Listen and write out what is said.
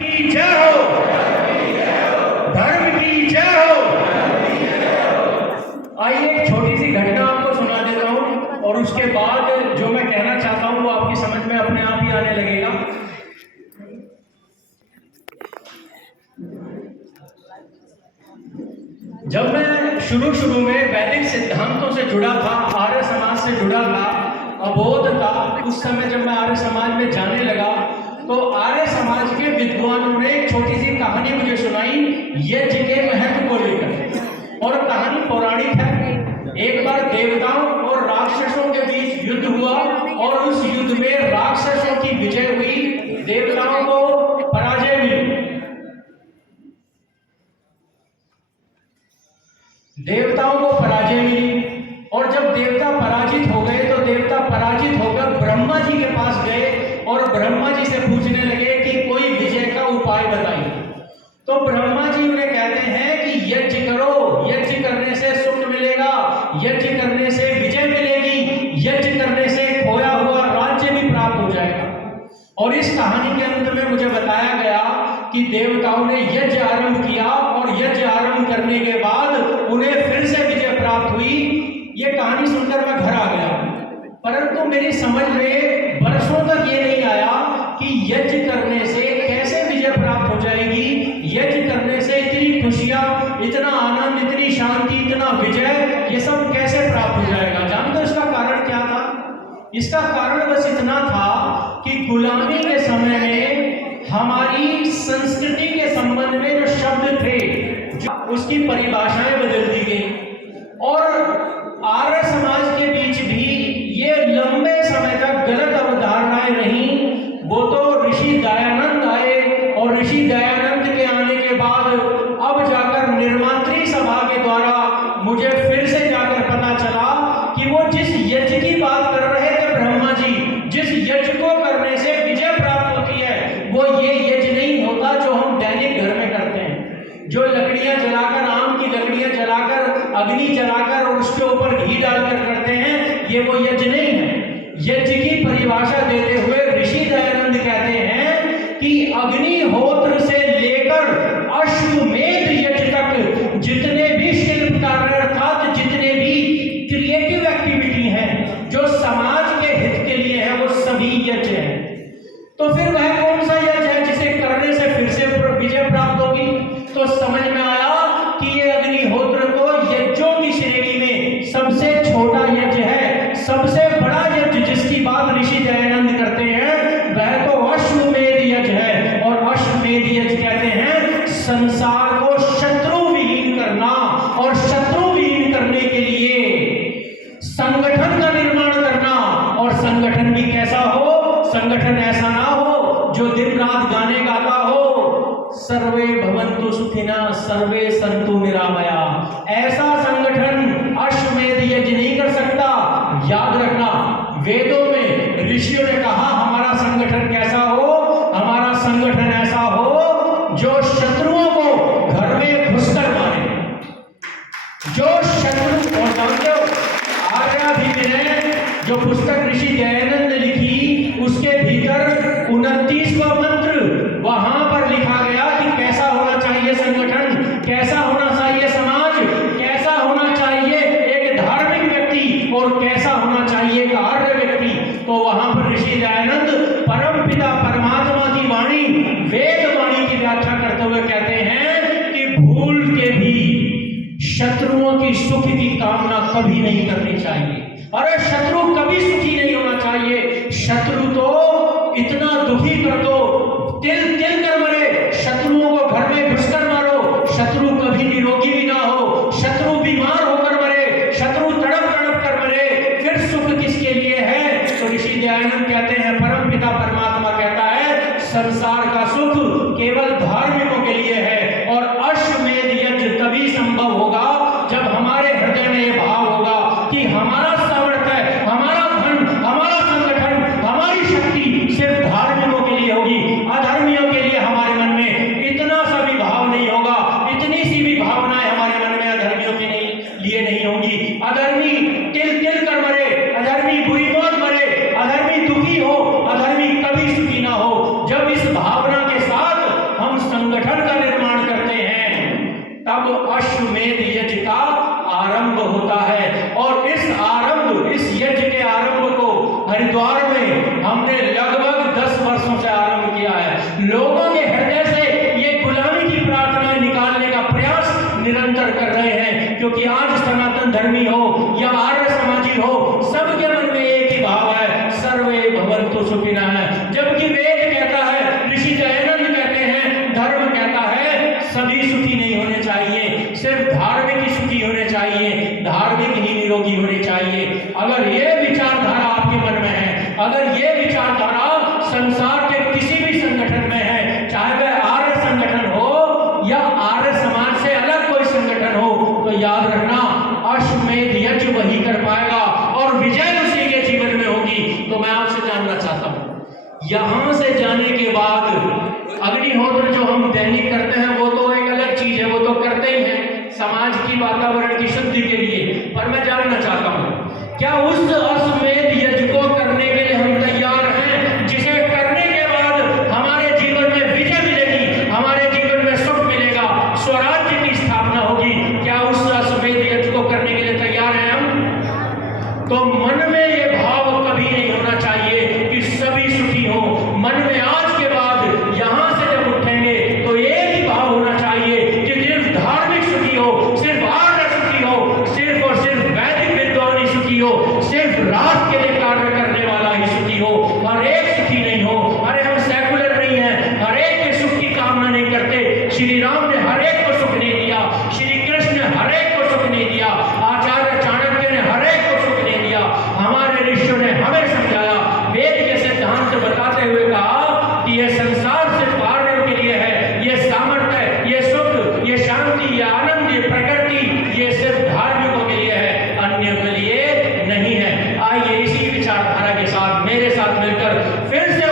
की जय हो, धर्म की जय हो। आइए एक छोटी सी घटना आपको सुना देता हूँ और उसके बाद जो मैं कहना चाहता हूँ वो आपकी समझ में अपने आप ही आने लगेगा। जब मैं शुरू में वैदिक सिद्धांतों से जुड़ा था, आर्य समाज से जुड़ा था, अबोध था, उस समय जब मैं आर्य समाज में जाने लगा तो आर्य समाज के विद्वानों ने एक छोटी सी कहानी मुझे सुनाई यज्ञ के महत्व को लेकर। और कहानी पौराणिक है। एक बार देवताओं और राक्षसों के बीच युद्ध हुआ और उस युद्ध में राक्षसों की विजय हुई, देवताओं को पराजय मिली। देवताओं को पराजय मिली और जब देवता पराजित हो गए तो देवता पराजित होकर ब्रह्मा जी के पास गए और ब्रह्मा जी से पूछने लगे कि कोई विजय का उपाय बताइए। तो ब्रह्मा जी उन्हें कहते हैं कि यज्ञ करो, यज्ञ करने से सुख मिलेगा, यज्ञ करने से विजय मिलेगी, यज्ञ करने से खोया हुआ राज्य भी प्राप्त हो जाएगा। और इस कहानी के अंत में मुझे बताया गया कि देवताओं ने यज्ञ आरंभ किया और यज्ञ आरंभ करने के बाद उन्हें फिर से विजय प्राप्त हुई। ये कहानी सुनकर मैं घर आ गया, परंतु मेरी समझ में वर्षों तक ये नहीं आया कि यज्ञ करने से कैसे विजय प्राप्त हो जाएगी, यज्ञ करने से इतनी खुशियां, इतना आनंद, इतनी शांति, इतना विजय, ये सब कैसे प्राप्त हो जाएगा। जानते हो इसका कारण क्या था? इसका कारण बस इतना था कि गुलामी के समय में हमारी संस्कृति के संबंध में जो शब्द थे उसकी परिभाषाएं बदल दी गई और आर्य समाज के बीच भी ये लंबे समय तक गलत अवधारणाएं रहीं। वो तो ऋषि दयानंद आए और ऋषि दयानंद के आने के बाद अब जाकर निर्मात्री सभा के द्वारा मुझे फिर से जाकर पता चला कि वो जिस यज्ञ की बात कर रहे थे ब्रह्मा जी, जिस यज्ञ को करने से विजय प्राप्त होती है, वो ये यज्ञ नहीं होता जो हम दैनिक घर में करते हैं, जो लकड़ियां जलाकर, आम की लकड़ियां जलाकर, अग्नि जलाकर और उसके ऊपर घी डालकर करते हैं, ये वो यज्ञ नहीं है। यज्ञ की परिभाषा देते हुए ऋषि दयानंद कहते हैं कि अग्निहोत्र से लेकर अश्वमेध यज्ञ तक जितने भी शिल्प कार्य अर्थात जितने भी क्रिएटिव एक्टिविटी हैं जो समाज के हित के लिए है, वो सभी यज्ञ है। तो फिर वह कौन सा यज्ञ है जिसे करने से फिर से विजय प्राप्त होगी? तो समझ में आया कि ये अग्निहोत्र तो यज्ञों की श्रेणी में सबसे छोटा यज्ञ है। सबसे बड़ा यज्ञ जिसकी बात ऋषि दयानंद करते हैं वह तो अश्वमेध यज्ञ है। और अश्वमेध यज्ञ कहते हैं संसार को शत्रु विहीन करना, और शत्रु विहीन करने के लिए संगठन का निर्माण करना। और संगठन भी कैसा हो? संगठन ऐसा ना हो जो दिन रात गाने गाता हो, सर्वे भवन्तु सुखिनः सर्वे सन्तु निरामया। ऐसा संगठन अश्वमेध यज्ञ नहीं कर सकता। याद रखना, वेदों में ऋषियों ने कहा हमारा संगठन कैसा हो? हमारा संगठन ऐसा हो जो शत्रुओं को घर में घुसकर मारे, जो शत्रु। और जानते हो आर्याभिविनय जो पुस्तक ऋषि दयानंद ने लिखी, उसके भीतर 29वां मंत्र वहां पर लिखा गया कि कैसा होना चाहिए संगठन, कैसा होना चाहिए समाज, कैसा होना चाहिए एक धार्मिक व्यक्ति और कैसा होना चाहिए एक आर्य व्यक्ति। तो वहां पर ऋषि दयानंद परमपिता परमात्मा की वाणी, वेद वाणी की व्याख्या करते हुए कहते हैं कि भूल के भी शत्रुओं की सुख की कामना कभी नहीं करनी चाहिए। अरे शत्रु कभी सुखी नहीं होना चाहिए। शत्रु तो इतना दुखी कर दो, तिल तिल कर मरे, शत्रुओं को घर में घुसकर मारो, शत्रु कभी निरोगी भी ना हो, शत्रु बीमार होकर मरे, शत्रु तड़प तड़प कर मरे, फिर सुख किसके लिए है? तो ऋषि दयानंद कहते हैं, परमपिता परमात्मा कहता है संसार का सुख केवल धार्मिकों के लिए है। और अश्वमेध यज्ञ तभी संभव होगा जब हमारे हृदय में यह भाव होगा कि हमारा सामर्थ्य, हमारा धन, हमारा संगठन, हमारी शक्ति सिर्फ धार्मिकों के लिए होगी। अधर्मियों के लिए हमारे मन में इतना सा भी भाव नहीं होगा, इतनी सी भी भावनाएं हमारे मन में अधर्मियों के लिए नहीं होगी। अधर्मी तिल तिल कर मरे, अधर्मी बुरी मौत मरे, अधर्मी दुखी हो, अधर्मी कभी सुखी ना हो। जब इस भावना के साथ संगठन का निर्माण करते हैं, तब अश्वमेध यज्ञ का आरंभ होता है। और इस यज्ञ के आरंभ को हरिद्वार में हमने लगभग 10 वर्षों से आरंभ किया है। लोगों के हृदय से ये गुलामी की प्रार्थनाएं निकालने का प्रयास निरंतर कर रहे हैं, क्योंकि आज सनातन धर्मी हो या आर्य समाजी हो, सबके मन में एक ही भाव है, सर्वे भवन्तु सुखिनः है। जबकि वेद कहता है, ऋषि दयानंद कहते हैं, धर्म कहता है सभी सुखी नहीं होने चाहिए, सिर्फ धार्मिक ही सुखी होने चाहिए, धार्मिक ही निरोगी होने चाहिए। अगर ये विचारधारा आपके मन में है, अगर ये विचारधारा संसार के किसी भी संगठन में है, चाहे वह आर्य संगठन हो या आर्य समाज से अलग कोई संगठन हो, तो याद रखना अश्वमेध यज्ञ वही कर पाएगा और विजय उसी के जीवन में होगी। तो मैं आपसे जानना चाहता हूं, यहां से जाने के बाद अग्निहोत्र जो हम दैनिक करते हैं वो तो एक अलग चीज है, वो तो करते ही हैं समाज की वातावरण की शुद्धि के लिए। पर मैं जानना चाहता हूं, क्या उस अश्वमेध यज्ञ को करने के लिए हम तैयार हैं, जिसे करने के बाद हमारे जीवन में विजय मिलेगी, हमारे जीवन में सुख मिलेगा, स्वराज्य की स्थापना होगी? क्या उस अश्वमेध यज्ञ को करने के लिए तैयार हैं हम? तो मन में ये भाव कभी नहीं होना चाहिए कि सभी सुखी हो। मन में आज के बाद यहां से जब उठेंगे तो एक ही भाव होना चाहिए कि सिर्फ धार्मिक सुखी हो, सिर्फ आर्य सुखी हो, सिर्फ और सिर्फ वैदिक विद्वान ही सुखी हो, सिर्फ राष्ट्र के लिए कार्य करने वाला ही सुखी हो, हर एक सुखी नहीं हो। अरे हम सेकुलर नहीं है, हर एक के सुख की कामना नहीं करते। श्री राम ने हर एक को सुख नहीं दिया, श्री कृष्ण ने हर एक को सुख नहीं दिया, आचार्य चाणक्य ने हर एक को सुख नहीं दिया। हमारे ऋषियों ने हमें समझाया, वेद के सिद्धांत बताते हुए कहा कि यह संसार सिर्फ आर्यों के लिए है, ये सामर्थ्य, ये सुख, ये शांति, ये आनंद, ये प्रकृति, ये सिर्फ धार्मिकों के लिए है, अन्य के लिए नहीं है। आइए इसी विचारधारा के साथ मेरे साथ मिलकर फिर से